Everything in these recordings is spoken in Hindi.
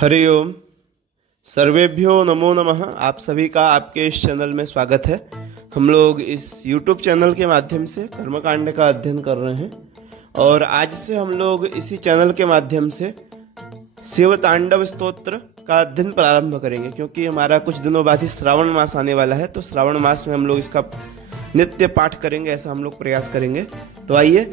हरि ओम। सर्वेभ्यो नमो नमः। आप सभी का आपके इस चैनल में स्वागत है। हम लोग इस YouTube चैनल के माध्यम से कर्मकांड का अध्ययन कर रहे हैं और आज से हम लोग इसी चैनल के माध्यम से शिव तांडव स्तोत्र का अध्ययन प्रारंभ करेंगे, क्योंकि हमारा कुछ दिनों बाद ही श्रावण मास आने वाला है। तो श्रावण मास में हम लोग इसका नित्य पाठ करेंगे, ऐसा हम लोग प्रयास करेंगे। तो आइए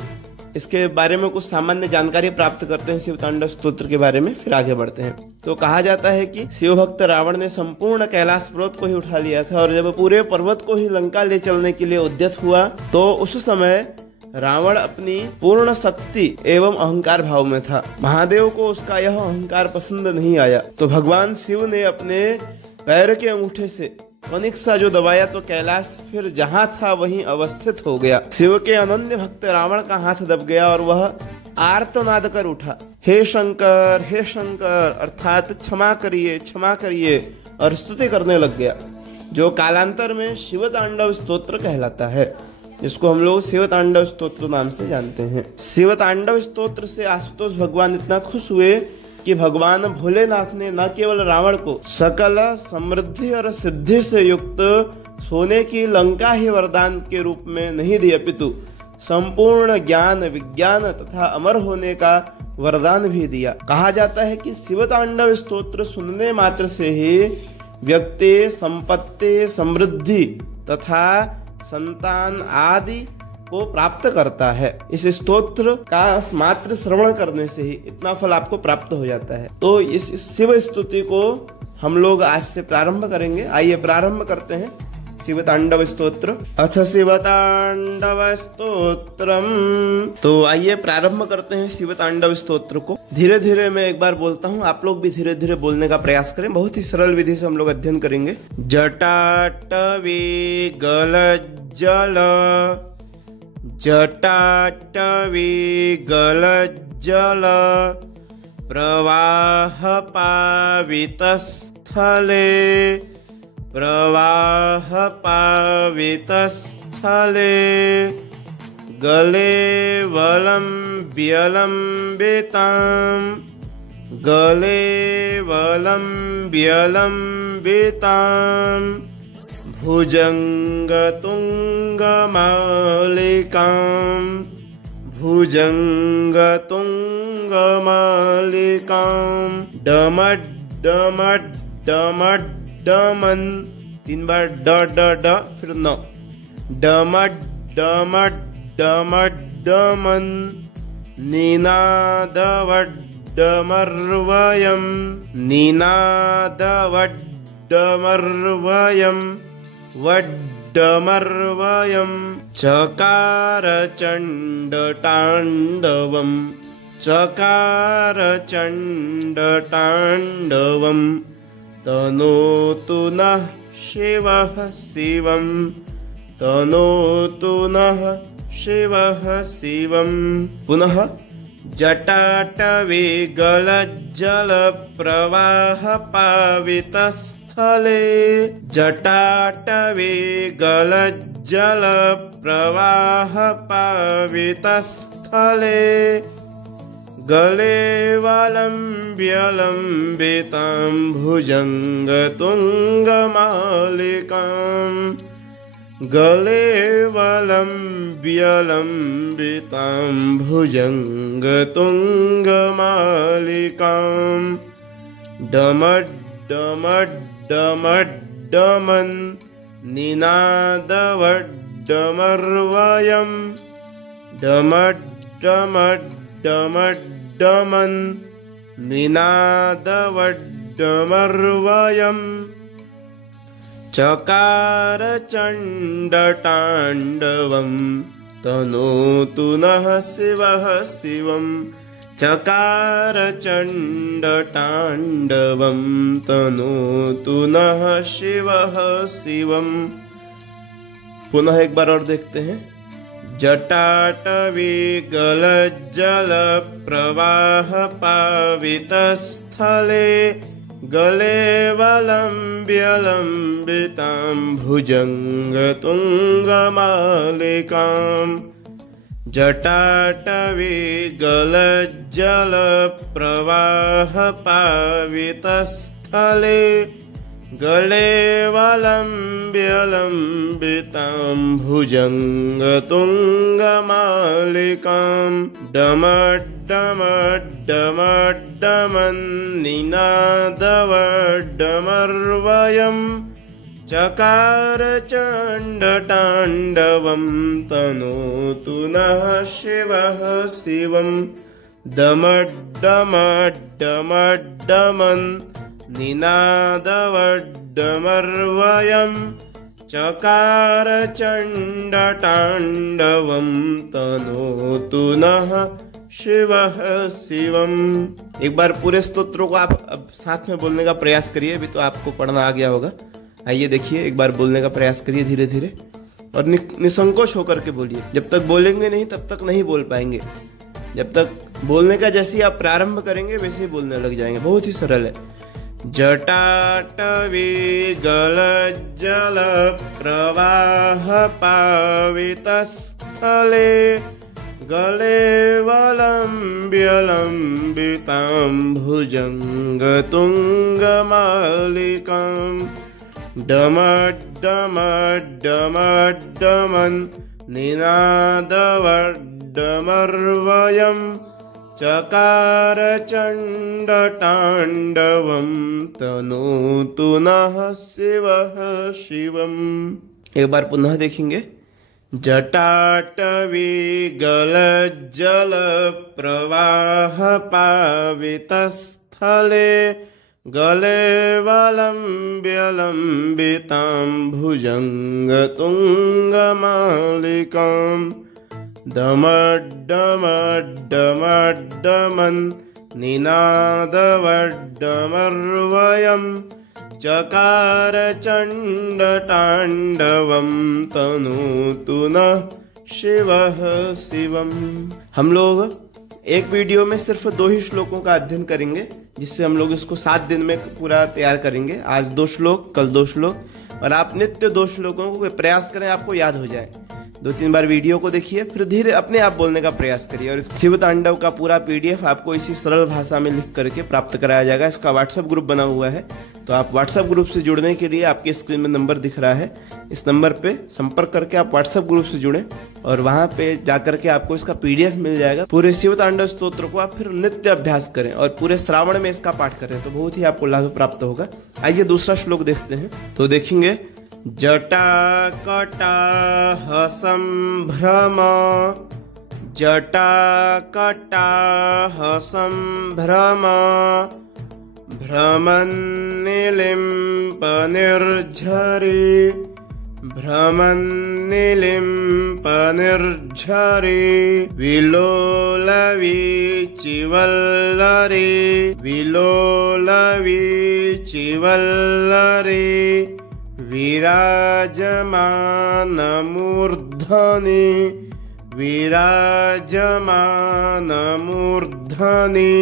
इसके बारे में कुछ सामान्य जानकारी प्राप्त करते हैं शिव तांडव स्तोत्र के बारे में, फिर आगे बढ़ते हैं। तो कहा जाता है कि शिव भक्त रावण ने संपूर्ण कैलाश पर्वत को ही उठा लिया था और जब पूरे पर्वत को ही लंका ले चलने के लिए उद्यत हुआ तो उस समय रावण अपनी पूर्ण शक्ति एवं अहंकार भाव में था। महादेव को उसका यह अहंकार पसंद नहीं आया, तो भगवान शिव ने अपने पैर के अंगूठे से कनिक सा जो दबाया तो कैलाश फिर जहाँ था वहीं अवस्थित हो गया। शिव के अनन्य भक्त रावण का हाथ दब गया और वह आर्तनाद कर उठा, हे शंकर हे शंकर, अर्थात क्षमा करिए और स्तुति करने लग गया, जो कालांतर में शिव तांडव स्तोत्र कहलाता है, जिसको हम लोग शिव तांडव स्तोत्र नाम से जानते हैं। शिव तांडव स्तोत्र से आशुतोष भगवान इतना खुश हुए कि भगवान भोलेनाथ ने न केवल रावण को सकल समृद्धि और सिद्धि से युक्त सोने की लंका ही वरदान के रूप में नहीं दी, अपितु संपूर्ण ज्ञान विज्ञान तथा अमर होने का वरदान भी दिया। कहा जाता है कि शिव तांडव स्तोत्र सुनने मात्र से ही व्यक्ति संपत्ति समृद्धि तथा संतान आदि को प्राप्त करता है। इस स्तोत्र का मात्र श्रवण करने से ही इतना फल आपको प्राप्त हो जाता है। तो इस शिव स्तुति को हम लोग आज से प्रारंभ करेंगे। आइए प्रारंभ करते हैं शिव तांडव स्तोत्र। अथ शिव तांडव स्तोत्रम। तो आइए प्रारंभ करते हैं शिव तांडव स्तोत्र को। धीरे धीरे मैं एक बार बोलता हूँ, आप लोग भी धीरे धीरे बोलने का प्रयास करें। बहुत ही सरल विधि से हम लोग अध्ययन करेंगे। जटाटवी गलज्जल, जटाटवी गलज्जल, प्रवाह पावितस्थले, प्रवाह पावितस्थले, गले वलम्ब्यलम्बितां, गले वलम्ब्यलम्बितां, भुजङ्गतुङ्गमालिकां, भुजङ्गतुङ्गमालिकां, डमड्डमड्डमड्डमन्, 3 बार ड ड ड फिर न, डमड्डमड्डमड्डमन्, निनादवड्डमर्वयं, निनादवड्डमर्वयं, वड्डमर्वयं, चकारचण्डताण्डवं, चकारचण्डताण्डवं, तनोतु नः शिवः शिवं, तनोतु नः शिवः शिवं। पुनः जटाटवी गलज्जल प्रवाह पावितस्थले, जटाटवी गलज्जल प्रवाह पावितस्थले, गले वलम्ब्यलम्बितां भुजङ्गतुङ्गमालिकां, गले वलम्ब्यलम्बितां भुजङ्गतुङ्गमालिकां, डमड्डमड्डमड्डमन्, निनादवड्डमर्वयं, डमड्डमड्डमड्डमन्, निनादवड्डमर्वयं, चकारचण्डताण्डवं, तनोतु नः शिवः शिवं, चकारचण्डताण्डवं, तनोतु नः शिवः शिवं। पुनः एक बार और देखते हैं। जटाटवी गलज्जल प्रवाह पावितस्थले, गले वलम्ब्यलम्बितां भुजङ्गतुङ्गमालिकां, जटाटवी गलज्जल प्रवाह पावितस्थले गलेवलम्ब्य लम्बितां भुजङ्गतुङ्गमालिकां डमड्डमड्डमड्डमन्निनादवड्डमर्वयम् चकार चण्डताण्डवं तनोतु नः शिवः शिवम् डमड्डमड्डमड्डमन् निनादवड्डमर्वयम् चकार चण्डताण्डवं तनोतु नः शिवः शिवम्। एक बार पूरे स्तोत्रों को आप अब साथ में बोलने का प्रयास करिए। अभी तो आपको पढ़ना आ गया होगा। आइए देखिए, एक बार बोलने का प्रयास करिए धीरे धीरे और निसंकोच होकर के बोलिए। जब तक बोलेंगे नहीं तब तक नहीं बोल पाएंगे। जब तक बोलने का जैसे ही आप प्रारंभ करेंगे वैसे ही बोलने लग जाएंगे। बहुत ही सरल है। जटाटवी गलज्जल प्रवाह पावितस्थले गलेवलम्ब्य लम्बितां भुजङ्गतुङ्गमालिकां डमड्डमड्डमड्डमन् निनादवड्डमर्वयम् चकार चण्डताण्डवं तनोतु नः शिवः शिवम्। एक बार पुनः देखेंगे। जटाटवी गलज्जल प्रवाह पावितस्थले गलेवलम्ब्य लम्बितां भुजङ्गतुङ्गमालिकां डमड्डमड्डमड्डमन् निनादवड्डमर्वयम् चकार चण्डताण्डवं तनोतु नः शिवः शिवम्। हम लोग एक वीडियो में सिर्फ 2 ही श्लोकों का अध्ययन करेंगे, जिससे हम लोग इसको 7 दिन में पूरा तैयार करेंगे। आज 2 श्लोक, कल 2 श्लोक, और आप नित्य 2 श्लोकों को प्रयास करें, आपको याद हो जाए। 2-3 बार वीडियो को देखिए, फिर धीरे अपने आप बोलने का प्रयास करिए। और शिव तांडव का पूरा PDF आपको इसी सरल भाषा में लिख करके प्राप्त कराया जाएगा। इसका व्हाट्सएप ग्रुप बना हुआ है, तो आप व्हाट्सएप ग्रुप से जुड़ने के लिए आपके स्क्रीन में नंबर दिख रहा है। इस नंबर पे संपर्क करके आप व्हाट्सएप ग्रुप से जुड़ें और वहां पे जाकर के आपको इसका PDF मिल जाएगा। पूरे शिव तांडव स्तोत्र को आप फिर नित्य अभ्यास करें और पूरे श्रावण में इसका पाठ करें, तो बहुत ही आपको लाभ प्राप्त होगा। आइए दूसरा श्लोक देखते हैं। तो देखेंगे। जटाकटाह संभ्रम जटाकटाह संभ्रम भ्रमन्निलिम्पनिर्झरि भ्रमन्निलिम्पनिर्झरि विलोलवीचिवल्लरि विलोलवीचिवल्लरि विराजमानमूर्धनि विराजमानमूर्धनि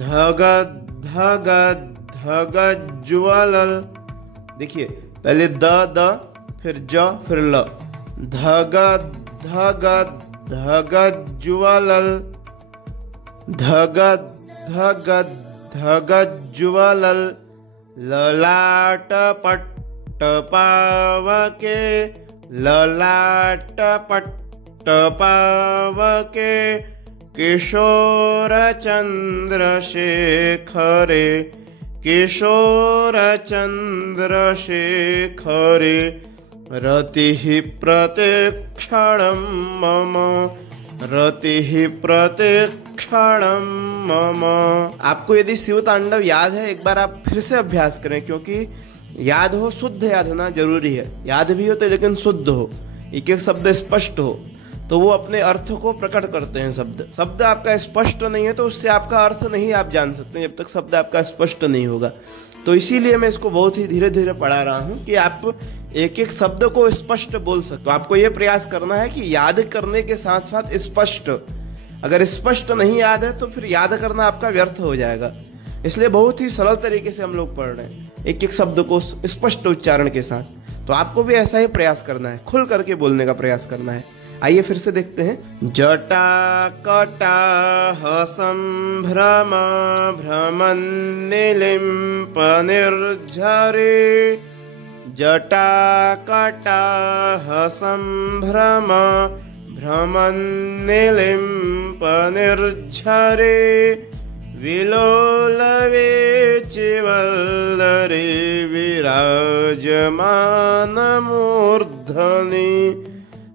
धगद् धगद् धगज्ज्वलल्। देखिए, पहले द फिर ज फिर ल। धगद् धगद् धगज्ज्वलल् धगद् धगद् धगज्ज्वलल् ललाटपट्टपावके ललाटपट्टपावके किशोरचन्द्रशेखरे किशोरचन्द्रशेखरे रतिः प्रतिक्षणं मम रतिः प्रतिक्षणं मम। आपको यदि शिव तांडव याद है, एक बार आप फिर से अभ्यास करें, क्योंकि याद हो, शुद्ध याद होना जरूरी है। याद भी हो तो लेकिन शुद्ध हो, एक एक शब्द स्पष्ट हो, तो वो अपने अर्थ को प्रकट करते हैं। शब्द आपका स्पष्ट नहीं है तो उससे आपका अर्थ नहीं आप जान सकते जब तक शब्द आपका स्पष्ट नहीं होगा। तो इसीलिए मैं इसको बहुत ही धीरे धीरे पढ़ा रहा हूँ कि आप एक एक शब्द को स्पष्ट बोल सकते हो। आपको ये प्रयास करना है कि याद करने के साथ साथ स्पष्ट, अगर स्पष्ट नहीं याद है तो फिर याद करना आपका व्यर्थ हो जाएगा। इसलिए बहुत ही सरल तरीके से हम लोग पढ़ रहे हैं, एक एक शब्द को स्पष्ट उच्चारण के साथ। तो आपको भी ऐसा ही प्रयास करना है, खुल करके बोलने का प्रयास करना है। आइए फिर से देखते हैं। जटा कटाह संभ्रम भ्रमन्निलिम्प निर्झरे। जटा कटाह संभ्रम भ्रमन्निलिम्प निर्झरे। विलोलवेचिवल्लरी विराजमानमूर्धनि।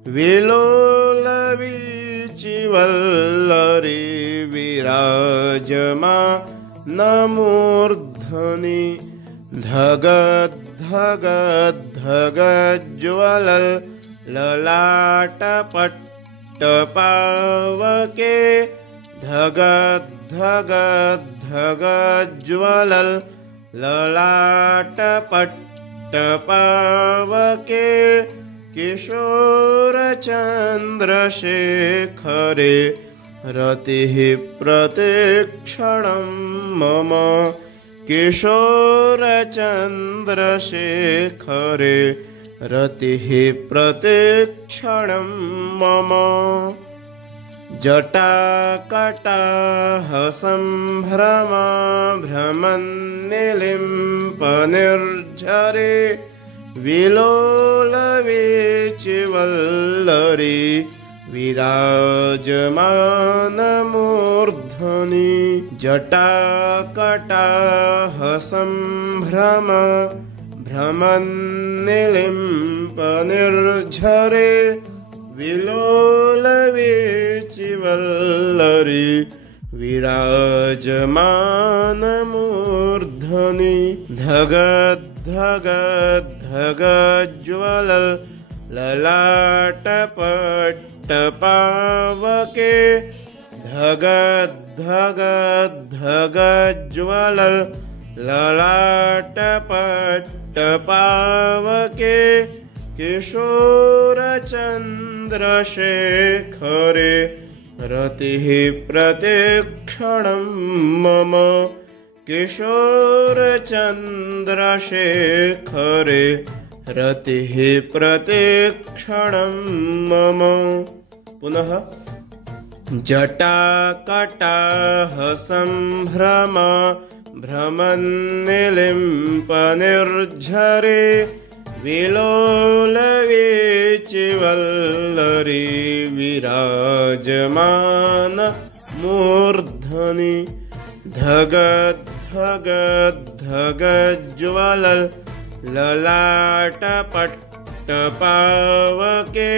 विलोलवीचिवल्लरी विराजमानमूर्धनि। धगद्धगद्धगज्ज्वलल् ललाटपट्टपावके। धगद्धगद्धगज्ज्वलल् ललाटपट्टपावके। किशोरचन्द्रशेखरे रतिः प्रतिक्षणं मम। किशोरचन्द्रशेखरे रतिः प्रतिक्षणं मम। जटा कटाह संभ्रम भ्रमन्निलिम्प निर्झरे। विलोलवीचिवल्लरी विराजमानमूर्धनि। जटा कटाह संभ्रम भ्रमन्निलिम्प निर्झरे। विलोलवीचिवल्लरी विराजमानमूर्धनि। धगद्धगद्धगज्ज्वलल् ललाटपट्टपावके। धगद्धगद्धगज्ज्वलल् ललाटपट्टपावके। किशोरचन्द्रशेखरे रतिः प्रतिक्षणं मम। किशोरचन्द्रशेखरे रतिः प्रतिक्षणं मम। पुनः जटा कटाह संभ्रम भ्रमन्निलिम्प निर्झरे। विलोलवीचिवल्लरी विराजमानमूर्धनि। धगद्धगद्धगज्ज्वलल् ललाटपट्टपावके।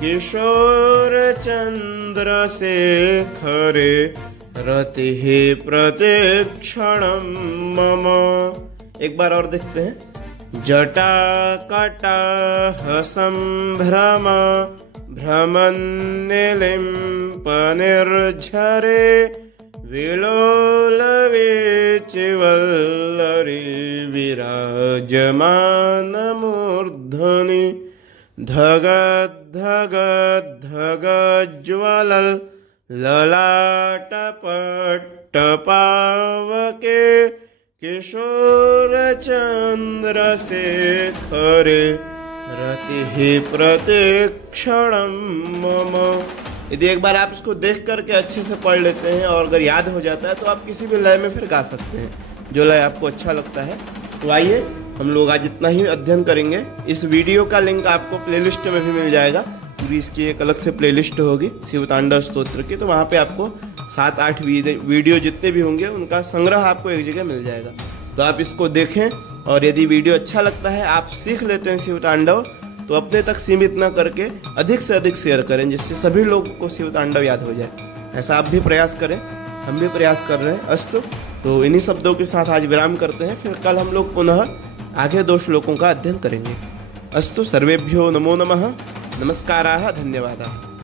किशोरचन्द्रशेखरे रतिः प्रतिक्षणं मम। एक बार और देखते हैं। जटा कटाह संभ्रम भ्रमन्निलिम्प निर्झरे। विलोलवीचिवल्लरी विराजमानमूर्धनि। धगद्धगद्धगज्ज्वलल् ललाटपट्टपावके। किशोरचन्द्रशेखरे रतिः प्रतिक्षणं मम। यदि एक बार आप इसको देख करके अच्छे से पढ़ लेते हैं और अगर याद हो जाता है तो आप किसी भी लय में फिर गा सकते हैं, जो लय आपको अच्छा लगता है। तो आइए हम लोग आज इतना ही अध्ययन करेंगे। इस वीडियो का लिंक आपको प्लेलिस्ट में भी मिल जाएगा। पूरी इसकी एक अलग से प्लेलिस्ट होगी शिव तांडव स्तोत्र की, तो वहाँ पे आपको 7-8 वीडियो जितने भी होंगे उनका संग्रह आपको एक जगह मिल जाएगा। तो आप इसको देखें और यदि वीडियो अच्छा लगता है, आप सीख लेते हैं शिव तांडव, तो अपने तक सीमित न करके अधिक से अधिक शेयर करें, जिससे सभी लोगों को शिव तांडव याद हो जाए। ऐसा आप भी प्रयास करें, हम भी प्रयास कर रहे हैं। अस्तु, तो इन्हीं शब्दों के साथ आज विराम करते हैं। फिर कल हम लोग पुनः आगे 2 श्लोकों का अध्ययन करेंगे। अस्तु, सर्वेभ्यो नमो नमः। नमस्काराः, धन्यवादाः।